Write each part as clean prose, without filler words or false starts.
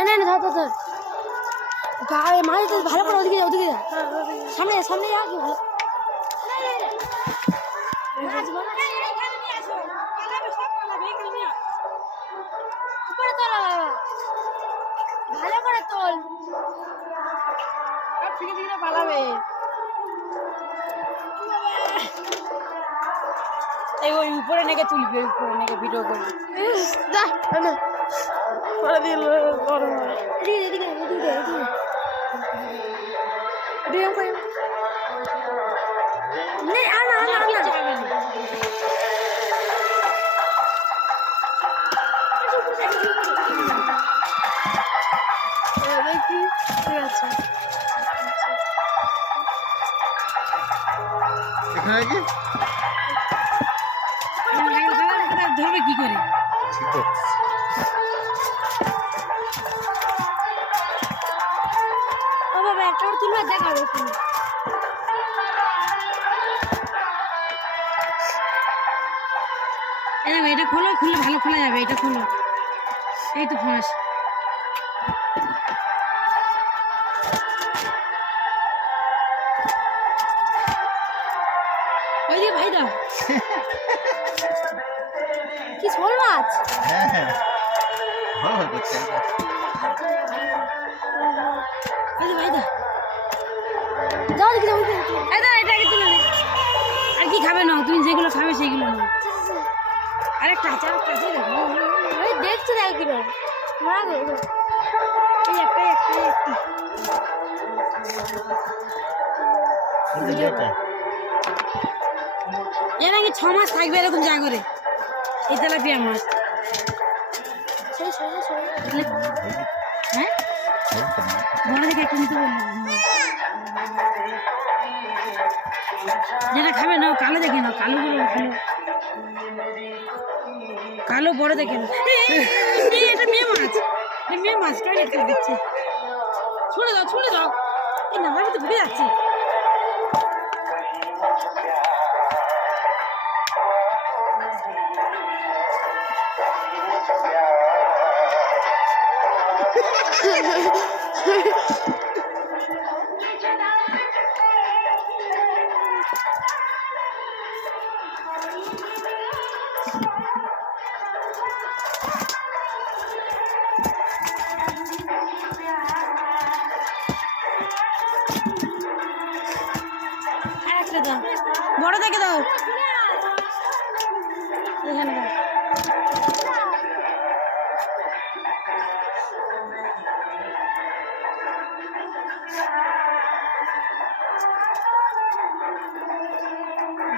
না না ধর ধর গায়ে মাছ তো ভালো করে ওদিকে যা সামনে সামনে যা কি ভালো মাছ বলা উপরে তোল ভালো করে তোল ফিরে ফিরে পালাবে এই ওই উপরে নেকে তুলবি উপরে নেকে ভিডিও করবি যা না পরে দিল গরম এদিকে নে আনা দেখি ঠিক আছে এখানে কি ধরবে কি করে ঠিক আছে ও বাবা একটা তুলবে দেখাবে তুমি এটা খোলো খুললে ভালো খোলা যাবে এটা খোলো এই তো ফাঁস ওই যে ভাই দাও কি শোল মাছ হ্যাঁ ভালো করছে ওই যে ভাই দাও যাও দেখি যাও এই দাও এটা আগে তুলে নে আর কি খাবে না তুমি যেগুলো খাবে সেগুলো নাও আরেকটা আছে দেখো ওই দেখছি দেখ কি মা গো এই একটা এ নাকি 6 মাস থাকবে এরকম যা করে এই তেলাপিয়া মাছ হ্যাঁ বড় দেখে কিনতে বললাম যেটা খাবে না কালো দেখে না কালোগুলো ভালো কালো বড় দেখে না এটা মেয়ে মাছ টয়লেট করে দিচ্ছে ছুড়ে দাও এই নামার তো ঢুকে যাচ্ছে বড় দেখে দাও এখানে দাও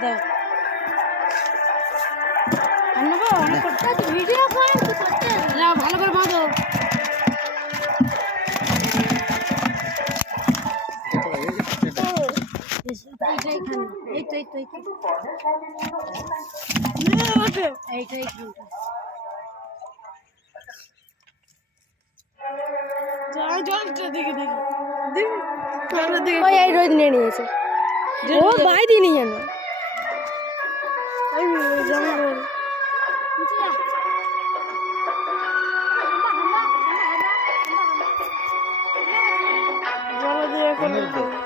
দাও আনবো অনেক করতে আছে ভিডিও করেন কি করতে যাও ভালো করে বাঁধো রোদ নিয়ে নিয়েছে ও বাই দিনই জানো জল দিয়ে